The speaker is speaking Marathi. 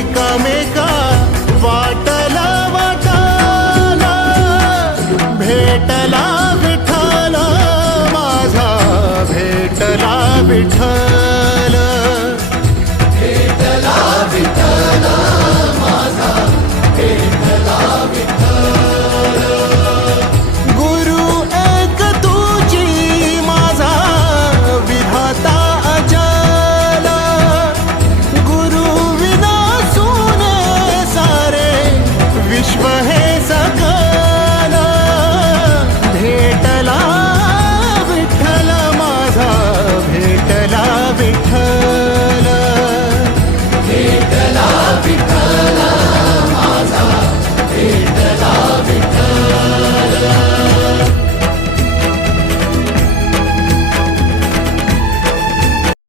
एकमेका वाटला वाटाला भेटला विठला माझा भेटला विठला